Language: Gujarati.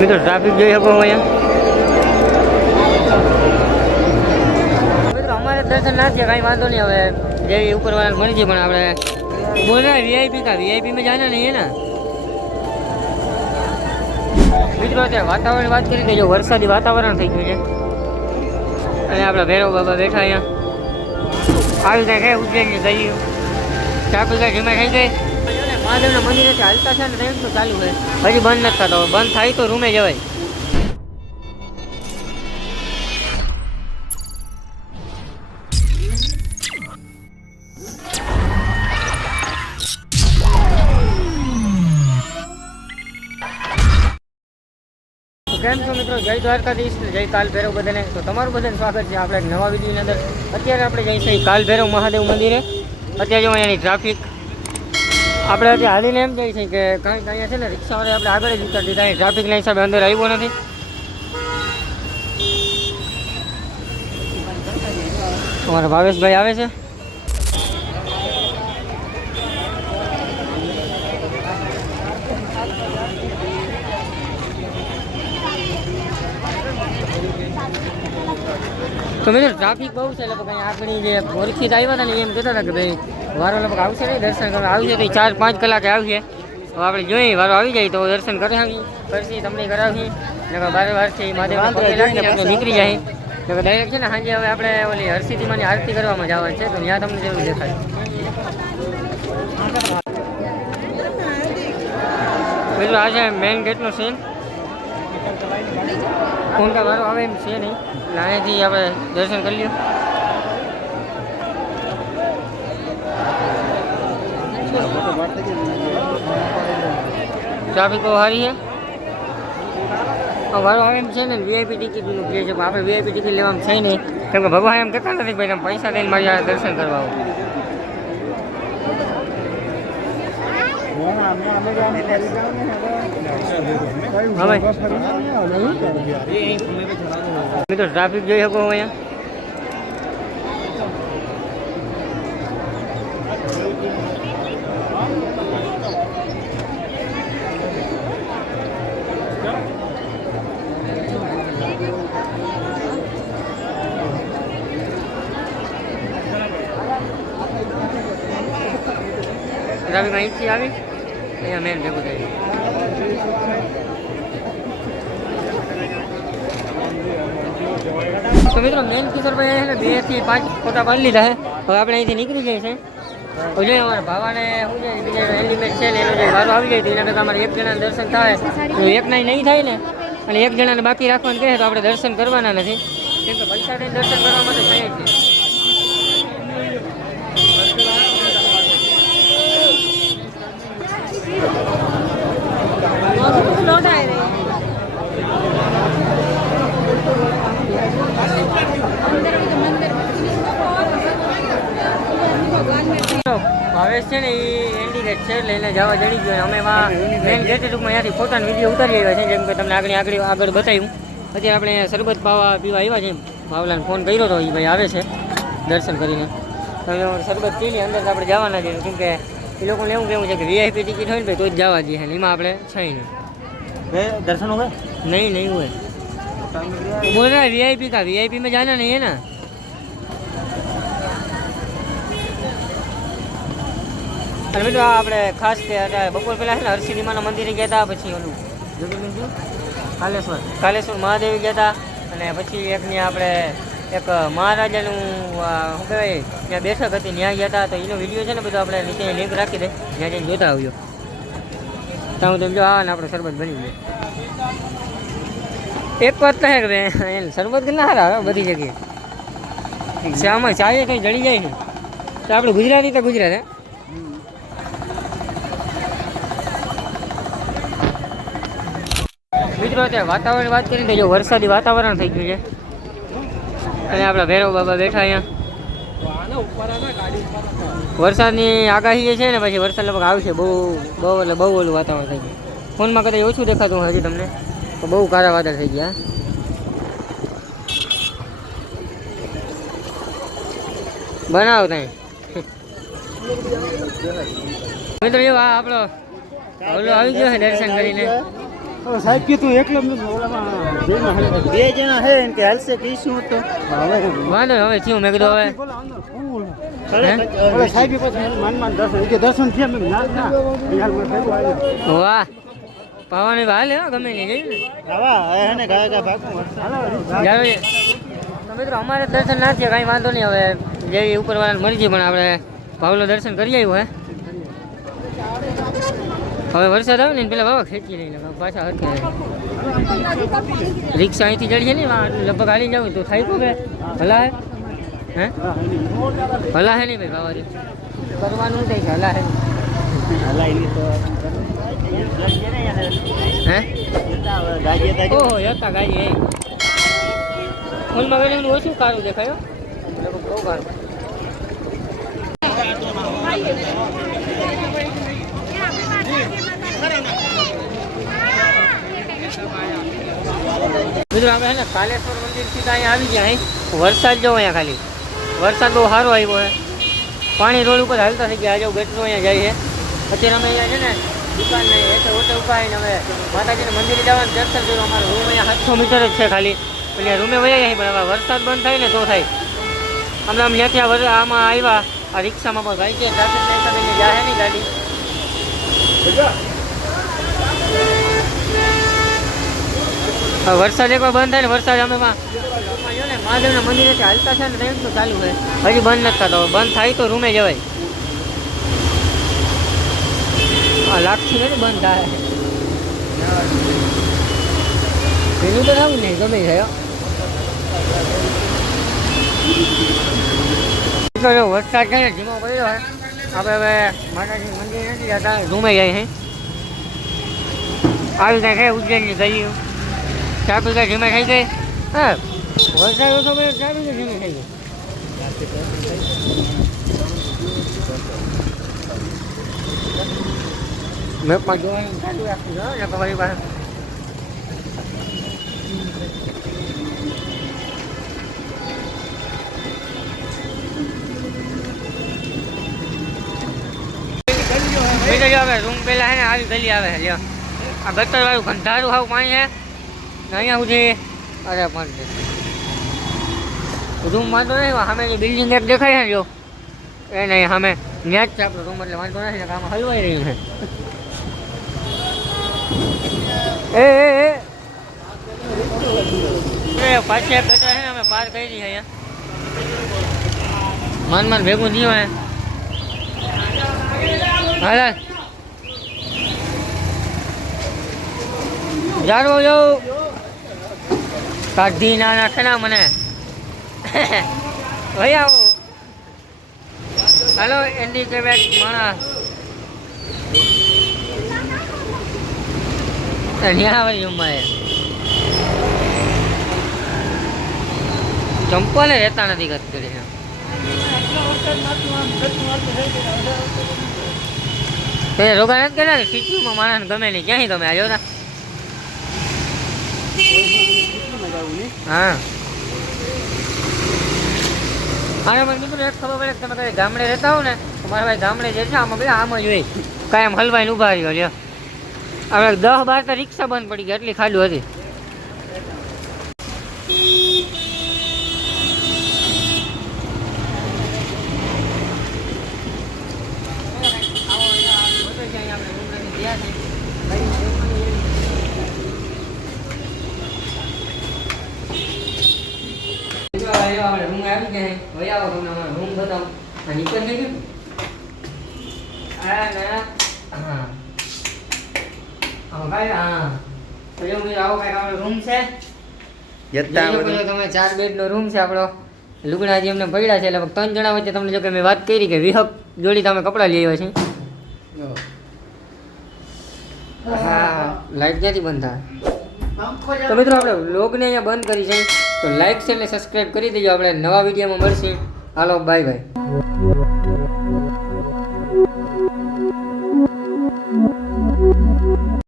મિત્રો ટ્રાફિક જોઈ શકો અહીંયા? મિત્રો, અમારે દર્શન ના થયા, કાંઈ વાંધો નહીં. હવે જેવી ઉપરવાળા મળી જાય પણ આપણે બોલે રહ્યા વીઆઈપી કા? વીઆઈપીમાં જાના નહીં ને મિત્રો, અત્યારે વાતાવરણ વાત કરી કે જો વરસાદી વાતાવરણ થઈ ગયું છે. અને આપણા ભૈરવ બાબા બેઠા અહીંયા. આવી જાય ઉજ્જૈન ગયું ટ્રાફિક જમા થઈ ગઈ? મહાદેવના મંદિરે હાલતા છે ને તો ચાલુ છે હજી બંધ નથી થતો. બંધ થાય તો રૂમે જવાય. કેમ છો મિત્રો? જય દ્વારકાધીશ જય કાલ ભૈરવ બધાને. તો તમારું બધાને સ્વાગત છે આપણે નવા વિડીયોની અંદર. અત્યારે આપણે જઈશું કાલ ભૈરવ મહાદેવ મંદિરે. અત્યારે જો અહીંયાની ટ્રાફિક આપણે અત્યારે હાલીને એમ જઈએ છીએ કે કાંઈ અહીંયા છે ને રિક્ષાવાળા આપણે આગળ જ ઉતારી દીધા ટ્રાફિક ટ્રાફિકના હિસાબે અંદર આવ્યો નથી. અમારા ભાવેશભાઈ આવે છે. તો મિત્રો ટ્રાફિક બહુ છે. એટલે કંઈ આગળ જે ઓળખીત આવ્યા હતા ને, એમ કહેતા હતા કે ભાઈ વારો લગભગ આવશે નહીં દર્શન કરવા આવશે તો ચાર પાંચ કલાકે આવશે. તો આપણે જોઈએ વારો આવી જાય તો દર્શન કરી આવી કરશી તમને કરાવી નકર બારે વારથી મહાદેવ પગે લાગીને આપણે નીકળી જાય. નકર ડાયરેક્ટ છે ને સાંજે હવે આપણે ઓલી હરસિદ્ધિમાંની આરતી કરવામાં જવાનું છે તો ત્યાં તમને જેવું દેખાય. મિત્રો આ છે મેઇન ગેટનો સીન કોણકા વારો આવે એમ છે નહીં. એટલે અહીંયાથી આપણે દર્શન કરી લઈએ ટ્રાફિક બહુ સારી છે આ વારો આવે એમ છે ને વીઆઈપી ટિકિટનું કહે છે પણ આપણે વીઆઈપી ટિકિટ લેવામાં છે નહીં કેમ કે ભગવાન એમ કહેતા નથી કે ભાઈ તમે પૈસા દઈને મારી આ દર્શન કરવા આવો હવે મિત્રો ટ્રાફિક જોઈ શકો અહીંયા ટ્રાફિક અહીંથી આવી અહીંયા મેન ભેગું થઈ તો મિત્રો મેન કિશોરભાઈ છે ને બેથી પાંચ ફોટા પાડી લીધા છે. હવે આપણે અહીંથી નીકળી જઈએ છે તો જોઈએ અમારા શું છે, બીજા એલિમેન્ટ છે ને એનો જે વારો આવી જાય તો એના કરતાં એક જણાના દર્શન થાય. તો એક ના નહીં થાય ને, અને એક જણાને બાકી રાખવાનું કહે તો આપણે દર્શન કરવાના નથી. કેમ કે પૈસા દર્શન કરવા માટે ભાવેશ છે ને એ એન્ડિકેટ છે, લઈને જવા જડી ગયો. અમે મેન ગેટ ટૂંકમાં અહીંયાથી પોતાનો વીડિયો ઉતારી આવ્યા છે, જેમ કે તમને આગળ આગળ આગળ બતાવ્યું. અત્યારે આપણે સરબત પાવા પીવા આવ્યા છે ભાવલાને ફોન કર્યો હતો એ ભાઈ આવે છે, દર્શન કરીને. તમે સરબત પીને અંદર આપણે જવાના છીએ. કેમ કે એ લોકોને એવું કેવું છે કે વીઆઈપી ટિકિટ હોય ને ભાઈ તો જ જવા દઈએ એમાં આપણે છે નહીં दर्शन हो गए नहीं नहीं हुए बोल रहा है वीआईपी का वीआईपी में जाना नहीं है ना અને મિત્રો આ આપણે ખાસ કે અત્યારે બપોર પહેલા છે ને હરસિદ્ધિમાના મંદિરે ગયા હતા પછી ઓલું જોયું બીજું કાલેશ્વર કાલેશ્વર મહાદેવ ગયા હતા અને પછી એકની આપણે એક મહારાજાનું શું કહેવાય ત્યાં બેઠક હતી, ત્યાં ગયા હતા. તો એનો વીડિયો છે ને બધો આપણે નીચે લિંક રાખી દે. ત્યાં જઈને જોતા આવ્યો ત્યાં હું તમે જો આ ને આપણે શરબત બની ગયો. એક વાત તો હે કે શરબત કેટલા સારા આવે બધી જગ્યાએ. શામાં ચાલીએ કંઈ જડી જાય ને તો આપણે ગુજરાતી તો ગુજરાત, હે? મિત્રો, અત્યારે વાતાવરણ વાત કરીને તો જો વરસાદી વાતાવરણ થઈ ગયું છે. અને આપણા ભૈરવ બાબા બેઠા અહીંયા. વરસાદની આગાહી છે ને, પછી વરસાદ લગભગ આવશે. બહુ બહુ એટલે બહુ ઓલું વાતાવરણ થઈ ગયું. ફોનમાં કદાચ ઓછું દેખાતું હજી તમને. તો બહુ કાળા વાદળ થઈ ગયા. બનાવ ત્યાં મિત્રો, એવા આપણો ઓલો આવી ગયો છે દર્શન કરીને. સાહેબ કીધું એકલો. બે જણા હે કે હાલશે કે તો હવે વાંધો નહીં, હવે થયું મેં કીધું હવે. સાહેબ માન માન દર્શન. દર્શન થયા મેં ના. વાહ. પાવાની હાલ હે ગમે નહીં જઈ ને મિત્રો અમારે દર્શન ના થયા કાંઈ વાંધો નહીં. હવે જેવી ઉપરવાળાને મરજી પણ આપણે ભાવલો દર્શન કરી આવ્યું હે? હવે વરસાદ આવે ને પેલા બાબા ખેંચી લઈને પાછા હરખે રિક્ષા અહીંથી ચડીએ ને લગભગ હાલી જાવ તો થાય કોકે ભલા હે? હે? ભલા હે નહીં ભાઈ બાબા કરવાનું થાય કે હલા હે? હે? ગાજે ઓહો યતા ગાઈ એ ગયેલું ઓછું કારું દેખાયો. બહુ મિત્રો આપણે ને કાલેશ્વર મંદિરથી તો અહીંયા આવી ગયા હે વરસાદ જો અહીંયા ખાલી. વરસાદ બહુ સારો આવ્યો છે. પાણી રોડ ઉપર હાલતા થઈ ગયા. આજે ગટરો અહીંયા જાય છે. અત્યારે અમે અહીંયા છે ને દુકાન નહીં એટલે ઓટે ઉપાડીને અમે માતાજીને મંદિરે જવાનું દર્શન કર્યું. અમારો રૂમ અહીંયા સાતસો મીટર જ છે ખાલી. એટલે રૂમે વયા જાય પણ વરસાદ બંધ થાય ને તો થાય. અમે આમ વર- આમાં આવ્યા. આ રિક્ષામાં પણ ભાઈ કે ટ્રાફિક જાય નહીં ગાડી. વરસાદ એકવાર બંધ થાય ને વરસાદ અમે મહાદેવના મંદિરે હાલતા છે ને તો ચાલુ છે. હજી બંધ નથી થતો. બંધ થાય તો રૂમે જવાય. આ લાગથી નથી બંધ થાય. પેલું તો આવું નહીં, ગમે જો વરસાદ છે ને ધીમો પડ્યો હે આપણે હવે માતાજી મંદિર નથી જતા, રૂમે જાય છે આવી ત્યાં છે ઉજ્જૈનની ગયું ટ્રાફિક ધીમે થઈ ગઈ હા વરસાદ ઓછો પડ્યો ટ્રાફિક ધીમે થઈ ગઈ મેપમાં જોવાનું ચાલુ રાખવું છો ને તમારી પાસે બીજો જો હવે રૂમ પેલા હે ને આવી ગલી આવે છે લ્યો આ ગટર વાળું ગંધારું હાવ પાણી છે ને અહીંયા સુધી અરે પણ રૂમ વાંધો નહીં સામે બિલ્ડિંગ એક દેખાય છે જો એ નહીં સામે ત્યાં જ છે આપણો રૂમ એટલે વાંધો નથી આમાં હલવાઈ રહ્યું છે. એ એ એ. પાછી ગટર છે અમે પાર કરી દઈએ અહીંયા. મન મન ભેગું નહીં હોય. હાલ. જાડવો જો કાઢી ના નાખે ના મને. ભાઈ આવો. હાલો એન્ડી કેબેક માણા ત્યાં આવે રૂમમાં ચંપલે રહેતા નથી કત કરી રોગા નથી કર્યા ને સિટીમાં માણસને ગમે નહીં. ક્યાંય ગમે? આજો ના હા. અરે મને મિત્રો એક ખબર પડે તમે કઈ ગામડે રહેતા હો ને મારા ભાઈ ગામડે જે છે, આમાં બધા આમ જ હોય. કાયમ હલવાઈને ઊભા રહ્યો, લ્યો. હવે દસ બાર તો રિક્ષા બંધ પડી ગઈ, એટલી ખાલી હતી જો આ એવા છે. હવે આવો તમને અમારો રૂમ બતાવું. આ નીચે થઈ આ ના. હા. આમાં કાંઈ હા. તો જો આવો કાંઈક આપણો રૂમ છે. જોઈ તમે ચાર બેડનો રૂમ છે આપણો લુગડા જે અમને પડ્યા છે એટલે ત્રણ જણા વચ્ચે તમને જો કે મેં વાત કરી કે વિહક જોડી તમે કપડાં લઈ આવ્યા છે હા લાઈટ ક્યાંથી બંધ થાય તો મિત્રો આપણે લોગને અહીંયા બંધ કરી છે તો લાઈક છે એટલે સબસ્ક્રાઈબ કરી દેજો. આપણે નવા વિડીયોમાં મળશે. હાલો બાય બાય